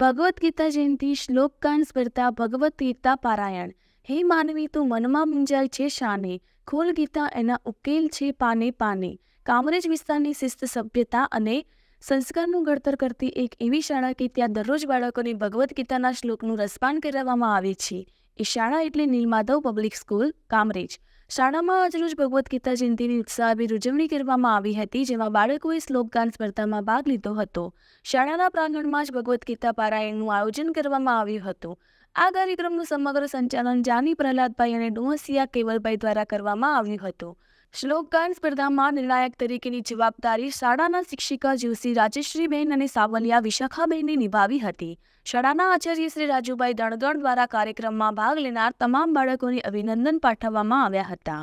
ભગવદ્ ગીતા જયંતિ શ્લોકગાન સ્પર્ધા ભગવદ્ ગીતા પારાયણ. હે માનવી તું મનમાં મૂંઝાય છે શાને, ખોલ ગીતા એના ઉકેલ છે પાને પાને. કામરેજ વિસ્તારની શિસ્ત, સભ્યતા અને સંસ્કારનું ઘડતર કરતી એક એવી શાળા કે ત્યાં દરરોજ બાળકોને ભગવદ્ ગીતાના શ્લોકનું રસપાન કરાવવામાં આવે છે. એ શાળા એટલે નીલમાધવ પબ્લિક સ્કૂલ, કામરેજ. શાળામાં આજરોજ ભગવદ્ ગીતા જયંતિની ઉત્સાહભેર ઉજવણી કરવામાં આવી હતી, જેમાં બાળકોએ શ્લોકગાન સ્પર્ધામાં ભાગ લીધો હતો. શાળાના પ્રાંગણમાં જ ભગવદ્ ગીતા પારાયણનું આયોજન કરવામાં આવ્યું હતું. આ કાર્યક્રમનું સમગ્ર સંચાલન જાની પ્રહલાદભાઈ અને ડોહસિયા કેવલભાઈ દ્વારા કરવામાં આવ્યું હતું. શ્લોકગાન સ્પર્ધામાં નિર્ણાયક તરીકેની જવાબદારી શાળાના શિક્ષિકા જીવસી રાજેશ્રીબેન અને સાવલિયા વિશાખાબેને નિભાવી હતી. શાળાના આચાર્ય શ્રી રાજુભાઈ દણગણ દ્વારા કાર્યક્રમમાં ભાગ લેનાર તમામ બાળકોને અભિનંદન પાઠવવામાં આવ્યા હતા.